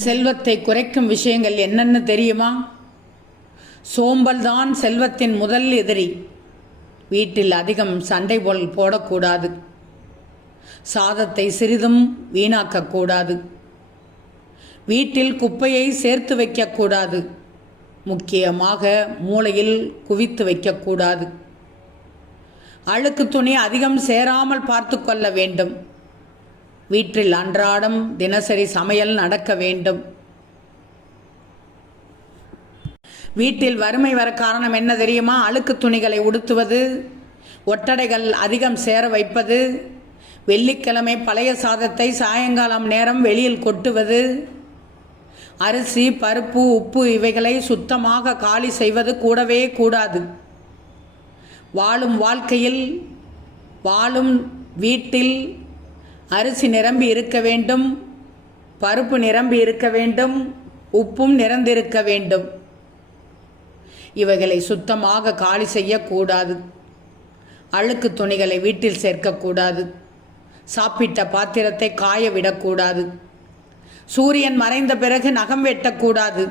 செல்வத்தை குறைக்கும் விஷயங்கள் என்னென்னு தெரியுமா? சோம்பல் தான் செல்வத்தின் முதல் எதிரி. வீட்டில் அதிகம் சண்டை போடக்கூடாது. சாதத்தை சிறிதும் வீணாக்கக்கூடாது. வீட்டில் குப்பையை சேர்த்து வைக்கக்கூடாது. முக்கியமாக மூளையில் குவித்து வைக்கக்கூடாது. அழுக்கு துணி அதிகம் சேராமல் பார்த்து கொள்ள வேண்டும். வீட்டில் அன்றாடம் தினசரி சமையல் நடக்க வேண்டும். வீட்டில் வறுமை வர காரணம் என்ன தெரியுமா? அழுக்கு துணிகளை உடுத்துவது, ஒட்டடைகள் அதிகம் சேர வைப்பது, வெள்ளிக்கிழமை பழைய சாதத்தை சாயங்காலம் நேரம் வெளியில் கொட்டுவது, அரிசி பருப்பு உப்பு இவைகளை சுத்தமாக காலி செய்வது கூடவே கூடாது. வாழும் வாழ்க்கையில் வாழும் வீட்டில் அரிசி நிரம்பி இருக்க வேண்டும், பருப்பு நிரம்பி இருக்க வேண்டும், உப்பும் நிரம்பியிருக்க வேண்டும். இவைகளை சுத்தமாக காலி செய்யக்கூடாது. அழுக்கு துணிகளை வீட்டில் சேர்க்கக்கூடாது. சாப்பிட்ட பாத்திரத்தை காய விடக்கூடாது. சூரியன் மறைந்த பிறகு நகம் வெட்டக்கூடாது.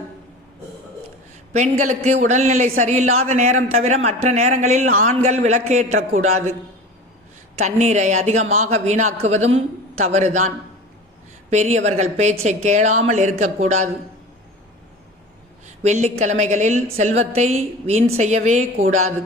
பெண்களுக்கு உடல்நிலை சரியில்லாத நேரம் தவிர மற்ற நேரங்களில் ஆண்கள் விளக்கேற்றக்கூடாது. தண்ணீரை அதிகமாக வீணாக்குவதும் தவறுதான். பெரியவர்கள் பேச்சை கேளாமல் இருக்கக்கூடாது. வெள்ளிக்கிழமைகளில் செல்வத்தை வீண் செய்யவே கூடாது.